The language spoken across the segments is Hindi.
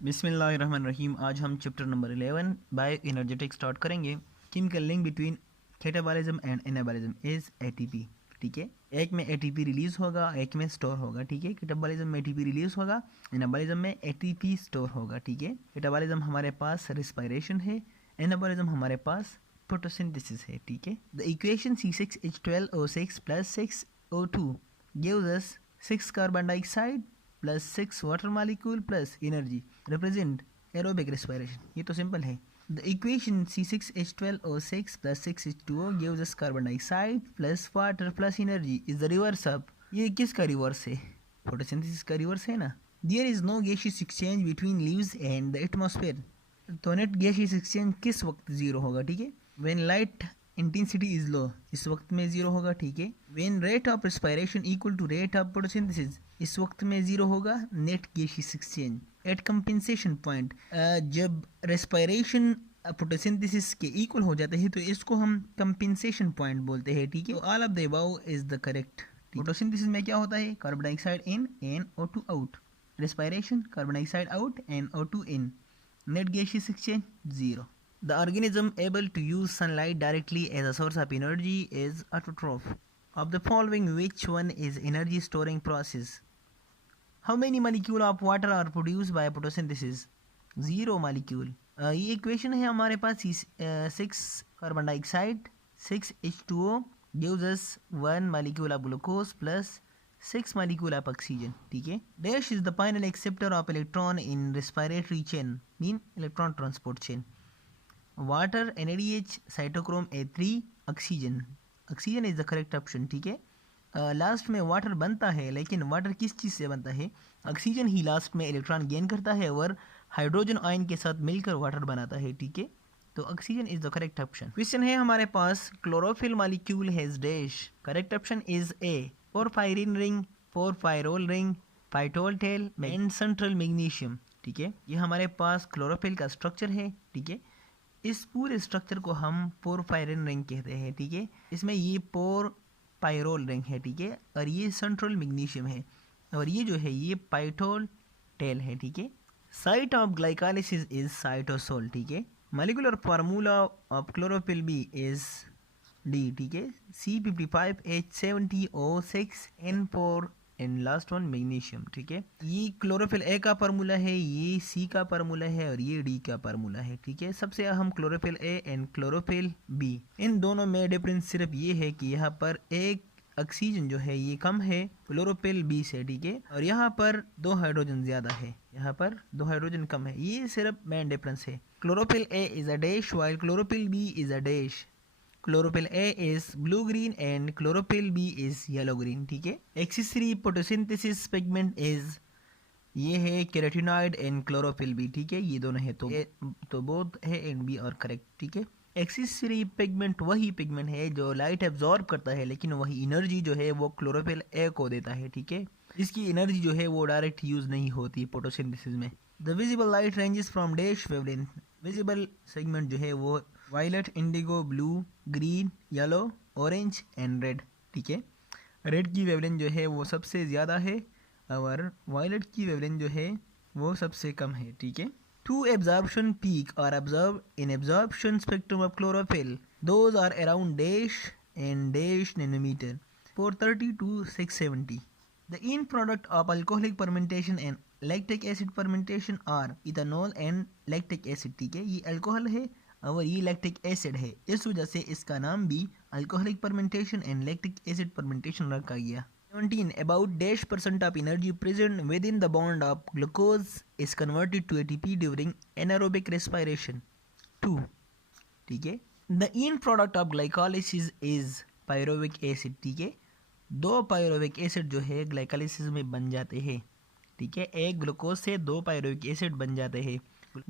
बिस्मिल्लाहिर्रहमानिर्रहीम। आज हम chapter number 11 bioenergetic start करेंगे। Chemical link between catabolism and anabolism is ATP. ठीक है, एक में एटीपी रिलीज होगा, एक में स्टोर होगा। ठीक है, कैटाबॉलिज्म में एटीपी रिलीज होगा, एनाबॉलिज्म में एटीपी स्टोर होगा। ठीक है, कैटाबॉलिज्म हमारे पास रिस्पायरेशन है, एनाबॉलिज्म हमारे पास फोटोसिंथेसिस है। ठीक है, the equation C6H12O6 plus 6O2 gives us 6 carbon dioxide plus 6 water molecule plus energy represent aerobic respiration। ये तो सिंपल है। The equation C6H12O6 plus 6H2O gives us carbon dioxide plus water plus energy is the reverse of। ये किसका रिवर्स है? फोटोसिंथेसिस का रिवर्स है ना। There is no gaseous exchange between leaves and the atmosphere। तो नेट गैसियस एक्सचेंज किस वक्त जीरो होगा? ठीक है, when light intensity is low, इस वक्त में जीरो होगा। ठीक है, when rate of respiration equal to rate of photosynthesis, इस वक्त में जीरो होगा net gaseous exchange. At compensation point, जब रेस्पिरेशन फोटोसिंथेसिस के इक्वल हो जाते हैं तो इसको हम कंपेंसेशन पॉइंट बोलते हैं। ठीक है, all of the above is the correct. Photosynthesis में क्या होता है? Carbon dioxide in, NO2 out. Respiration, carbon dioxide out, NO2 in. Net gaseous exchange, zero. The organism able to use sunlight directly as a source of energy is autotroph. Of the following, which one is energy storing process? How many molecule of water are produced by photosynthesis? Zero molecule। ये इक्वेशन है हमारे पास। 6 carbon dioxide, 6 H2O gives us 1 molecule of glucose plus 6 molecule of oxygen। ठीक है, dash is the final acceptor of electron in respiratory chain, mean electron transport chain। water, NADH, cytochrome A3, oxygen। oxygen is the correct option। ठीक है, लास्ट में वाटर बनता है, लेकिन वाटर किस चीज़ से बनता है? ऑक्सीजन ही लास्ट में इलेक्ट्रॉन गेन करता है और हाइड्रोजन आयन के साथ मिलकर वाटर बनाता है। ठीक है, तो oxygen is the correct option. Question है हमारे पास, chlorophyll molecule has dash. Correct option is A, porphyrin ring, porphyrol ring, phytol tail and central magnesium. ठीक है, ये हमारे पास क्लोरोफिल का स्ट्रक्चर है। ठीक है, इस पूरे स्ट्रक्चर को हम पोरफायरिन रिंग कहते हैं। ठीक है, इसमें ये पायरोल रिंग है। ठीक है, और ये सेंट्रल मैग्नीशियम है, और ये जो है ये पाइटोल टेल है। ठीक है, site of glycolysis is cytosol. ठीक है, molecular formula of chlorophyll B is D. ठीक है, C55H70O6N4 and last one magnesium. ठीक है, ये क्लोरोफिल ए का फार्मूला है, ये सी का फार्मूला है, और ये डी का फार्मूला है। ठीक है, सबसे अहम chlorophyll A and chlorophyll B. इन दोनों में डिफरेंस सिर्फ ये है कि यहाँ पर एक ऑक्सीजन जो है ये कम है क्लोरोफिल बी से। ठीक है, और यहाँ पर 2 हाइड्रोजन ज्यादा है, यहाँ पर 2 हाइड्रोजन कम है। ये सिर्फ मेन डिफरेंस है। Chlorophyll A is a dash while chlorophyll B is a dash. Chlorophyll A is blue green and chlorophyll B is yellow green। ठीक है, accessory photosynthesis pigment is, ये है केराटिनॉइड एंड क्लोरोफिल बी। ठीक है, ये दोनों है तो बोथ है एंड बी और करेक्ट। ठीक है, एक्सेसरी पिगमेंट वही पिगमेंट है जो लाइट एब्जॉर्ब करता है, लेकिन वही एनर्जी जो है वो क्लोरोफिल ए को देता है। ठीक है, इसकी एनर्जी जो है वो डायरेक्ट यूज नहीं होती फोटोसिंथेसिस में। The visible light ranges from dash wavelength. Visible segment जो है वो violet, indigo, blue, green, yellow, orange and red. ठीक है, रेड की वेवलेंथ जो है वो सबसे ज़्यादा है और वायलेट की वेवलेंथ जो है वो सबसे कम है। ठीक है, 2 absorption peak are observed in absorption spectrum of chlorophyll। Those are around dash and dash nanometer, 430 to 670। The end product of alcoholic fermentation and lactic acid fermentation are ethanol and lactic acid। ठीक है, ये अल्कोहल है और ये लैक्टिक एसिड है, इस वजह से इसका नाम भी alcoholic fermentation and lactic acid fermentation रखा गया। 17 about dash % of energy present within the bond of glucose is converted to ATP during anaerobic respiration। 2। ठीक है, the end product of glycolysis is pyruvic acid। ठीक है, 2 पायरुविक एसिड जो है ग्लाइकोलाइसिस में बन जाते हैं। ठीक है, एक ग्लूकोज से 2 पायरुविक एसिड बन जाते हैं।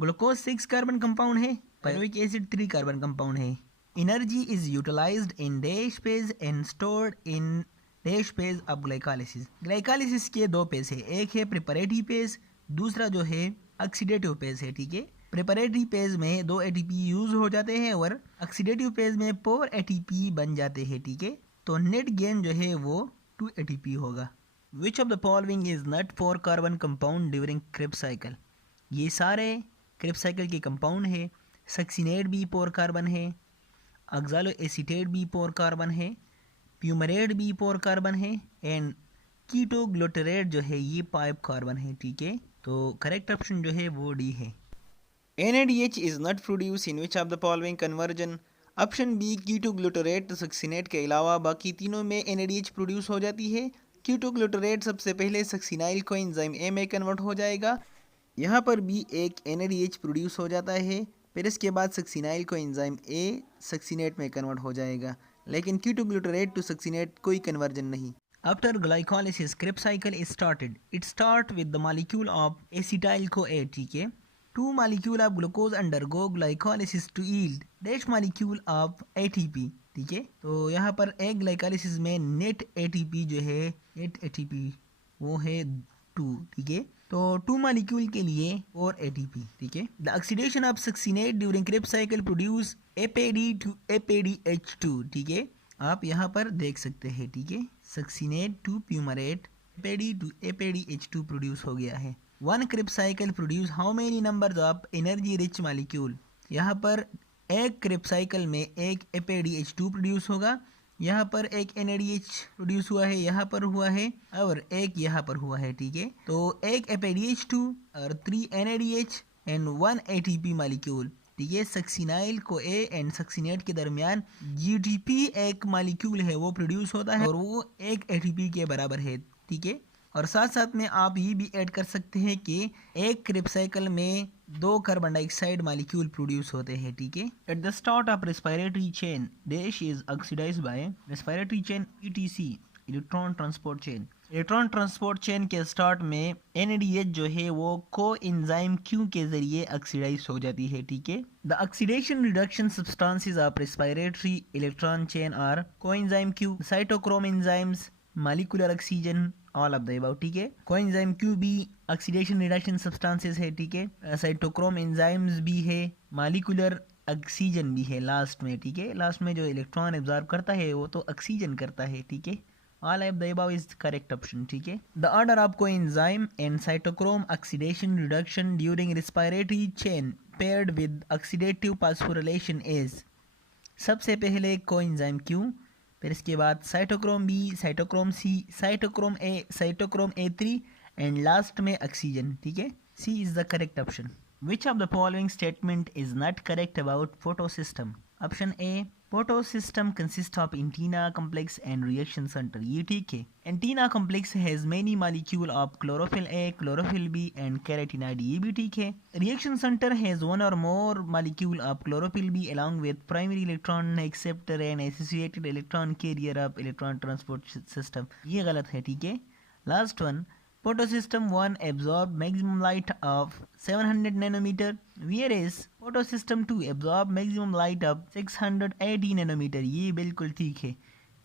ग्लूकोज 6 कार्बन कंपाउंड है, पायरुविक एसिड 3 कार्बन कंपाउंड है। Energy is utilized in dash phase and stored in dash phase of glycolysis. Glycolysis के 2 फेज है, एक है प्रिपरेटरी फेज, दूसरा जो है ऑक्सीडेटिव फेज है। ठीक है, प्रिपरेटरी फेज में 2 ATP यूज हो जाते हैं और ऑक्सीडेटिव फेज में 4 ATP बन जाते हैं। ठीक है, तो नेट गेन जो है वो 2 ATP होगा। विच of the following is not 4 carbon compound during Krebs cycle. ये सारे क्रेब्स साइकिल के कंपाउंड है। सक्सिनेट भी 4 कार्बन है, ऑक्सालो एसीटेट भी 4 कार्बन है, प्यूमरेट भी 4 कार्बन है एंड कीटो ग्लूटरेट जो है ये 5 कार्बन है। ठीक है, तो करेक्ट ऑप्शन जो है वो डी है। NADH is not produce in which of the following conversion. Option B keto glutarate succinate के अलावा बाकी तीनों में NADH प्रोड्यूस हो जाती है। कीटो ग्लूटरेट सबसे पहले सक्सिनाइल को एंजाइम ए में कन्वर्ट हो जाएगा, यहाँ पर भी एक NADH प्रोड्यूस हो जाता है, फिर इसके बाद सक्सिनाइल को एंजाइम ए सक्सिनेट में कन्वर्ट हो जाएगा, लेकिन कीटो ग्लूटरेट टू सक्सिनेट कोई कन्वर्जन नहीं। After glycolysis, Krebs cycle is started. It start with the molecule of acetyl-CoA. ठीक है, 2 molecule of glucose undergo glycolysis to yield dash molecule of ATP. ठीक है, तो यहाँ पर एक ग्लाइकोलिसिस में नेट ATP जो है, नेट ATP वो है 2। ठीक है, तो 2 मॉलिक्यूल के लिए और ATP। ठीक है, the oxidation of succinate during Krebs cycle produce APD to APDH2। ठीक है, आप यहाँ पर देख सकते हैं। ठीक है, succinate to fumarate APD to APDH2 produce हो गया है। 1 Krebs cycle produce how many numbers of energy rich molecule. यहाँ पर एक क्रेब्स साइकिल में एक APDH2 प्रोड्यूस होगा, यहाँ पर एक NADH प्रोड्यूस हुआ है, यहाँ पर हुआ है और एक यहाँ पर हुआ है। ठीक है, तो एक APDH2 और 3 NADH एंड 1 ATP मॉलिक्यूल। ठीक है, सक्सिनाइल को ए एंड सक्सिनेट के दरमियान GTP एक मॉलिक्यूल है वो प्रोड्यूस होता है और वो एक ATP के बराबर है। ठीक है, और साथ साथ में आप ये भी ऐड कर सकते हैं कि एक क्रेब्स साइकिल में 2 कार्बन डाइऑक्साइड मॉलिक्यूल प्रोड्यूस होते हैं। ठीक है, at the start of respiratory chain dash is oxidized by respiratory chain ETC, electron transport chain. Electron transport chain के स्टार्ट में NADH जो है वो को एंजाइम Q के जरिए ऑक्सीडाइज हो जाती है। ठीक है, the oxidation reduction substances of respiratory electron chain are coenzyme Q, cytochrome enzymes, molecular oxygen, all of the above. ठीक है, कोएंजाइम Q भी ऑक्सीडेशन रिडक्शन सब्सटेंसेस है। ठीक है, साइटोक्रोम एंजाइम्स भी है, मॉलिक्यूलर ऑक्सीजन भी है लास्ट में। ठीक है, लास्ट में जो इलेक्ट्रॉन एब्जॉर्ब करता है वो तो ऑक्सीजन करता है। ठीक है, all of the above is correct option. ठीक है, the order of coenzyme and cytochrome oxidation reduction during respiratory chain paired with oxidative phosphorylation is, सबसे पहले कोएंजाइम Q, फिर इसके बाद cytochrome B, cytochrome C, cytochrome A, cytochrome A3 and last में ऑक्सीजन। ठीक है, C is the correct option. Which of the following statement is not correct about photosystem? Option A, photosystem consists of antenna complex and reaction center. ये ठीक है, antenna complex has many molecule of chlorophyll A, chlorophyll B and carotenoid. ये भी ठीक है, reaction center has one or more molecule of chlorophyll B along with primary electron acceptor and associated electron carrier of electron transport system. ये गलत है। ठीक है, last one, photosystem 1 absorb maximum light of 700 nanometer, whereas photosystem 2 absorb maximum light of 680 nanometer. ये बिल्कुल ठीक है,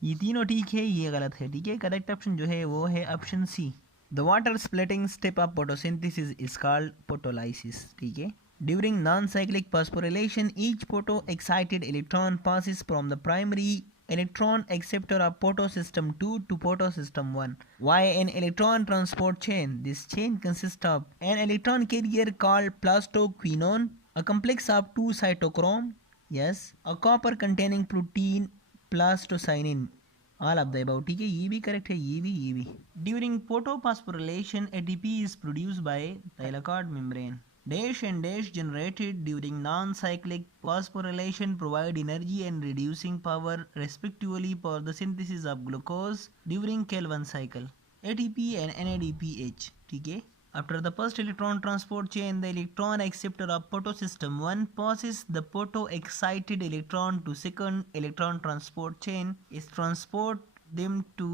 ये तीनों ठीक है, ये गलत है। ठीक है, करेक्ट ऑप्शन जो है वो है option C. The water splitting step of photosynthesis is called photolysis. ठीक है, during non cyclic phosphorylation each photo excited electron passes from the primary electron acceptor of photosystem 2 to photosystem 1 via an electron transport chain. This chain consists of an electron carrier called plastoquinone, a complex of 2 cytochrome, yes, a copper containing protein plastocyanin, all of the above. ठीक है, ये भी करेक्ट है, ये भी। During photophosphorylation ATP is produced by thylakoid membrane. Dash and dash generated during non-cyclic phosphorylation provide energy and reducing power respectively for the synthesis of glucose during Calvin cycle. ATP and NADPH. ठीक है, after the first electron transport chain, the electron acceptor of photosystem 1 passes the photo-excited electron to second electron transport chain is transport them to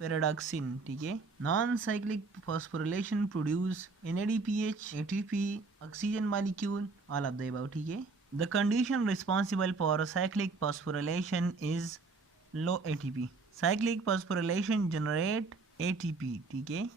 pyridoxine. ठीक है, non cyclic phosphorylation produce NADPH, ATP, oxygen molecule, all of the above. ठीक है, the condition responsible for cyclic phosphorylation is low ATP. cyclic phosphorylation generate ATP. ठीक है,